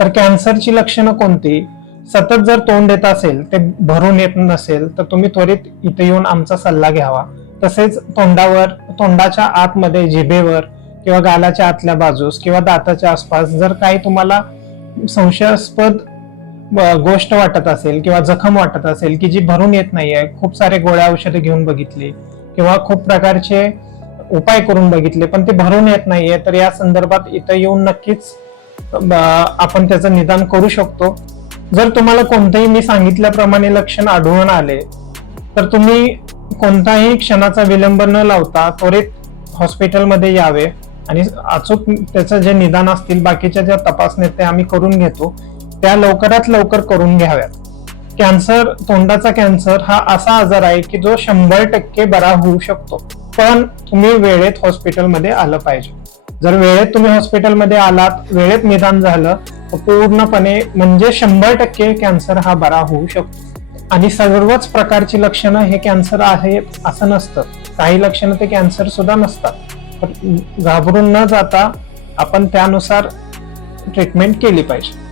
तर कॅन्सरची लक्षणं कोणती? सतत जर तोंड येत असेल, ते भरून येत नसेल, तर तुम्ही त्वरित इथे येऊन आमचा सल्ला घ्यावा. तसेच तोंडाच्या आतमध्ये, जिभेवर किंवा गालाच्या आतल्या बाजूस किंवा दाताच्या आसपास जर काही तुम्हाला संशयास्पद गोष्ट वाटत असेल किंवा जखम वाटत असेल की जी भरून येत नाहीये, खूप सारे गोळ्या औषधे घेऊन बघितली किंवा खूप प्रकारचे उपाय करून बघितले पण ते भरून येत नाहीये, तर या संदर्भात इथं येऊन नक्कीच आपण त्याचं निदान करू शकतो. जर तुम्हाला कोणतेही मी सांगितल्याप्रमाणे लक्षण आढळून आले तर तुम्ही कोणताही क्षणाचा विलंब न लावता त्वरित हॉस्पिटलमध्ये यावे आणि अचूक त्याचं जे निदान असतील, बाकीच्या ज्या तपासण्या ते आम्ही करून घेतो त्या लवकरात लवकर करून घ्याव्यात. कॅन्सर, तोंडाचा कॅन्सर हा असा आजार आहे की जो 100% बरा होऊ शकतो, पण तुम्ही वेळेत हॉस्पिटलमध्ये आलं पाहिजे. जर वेळेत तुम्ही हॉस्पिटलमध्ये आलात, वेळेत निदान झालं तर पूर्णपणे म्हणजे 100% कॅन्सर हा बरा होऊ शकतो. आणि सर्वच प्रकारची लक्षणं हे कॅन्सर आहे असं नसतं, काही लक्षणं ते कॅन्सर सुद्धा नसतात. तर घाबरून न जाता आपण त्यानुसार ट्रीटमेंट केली पाहिजे.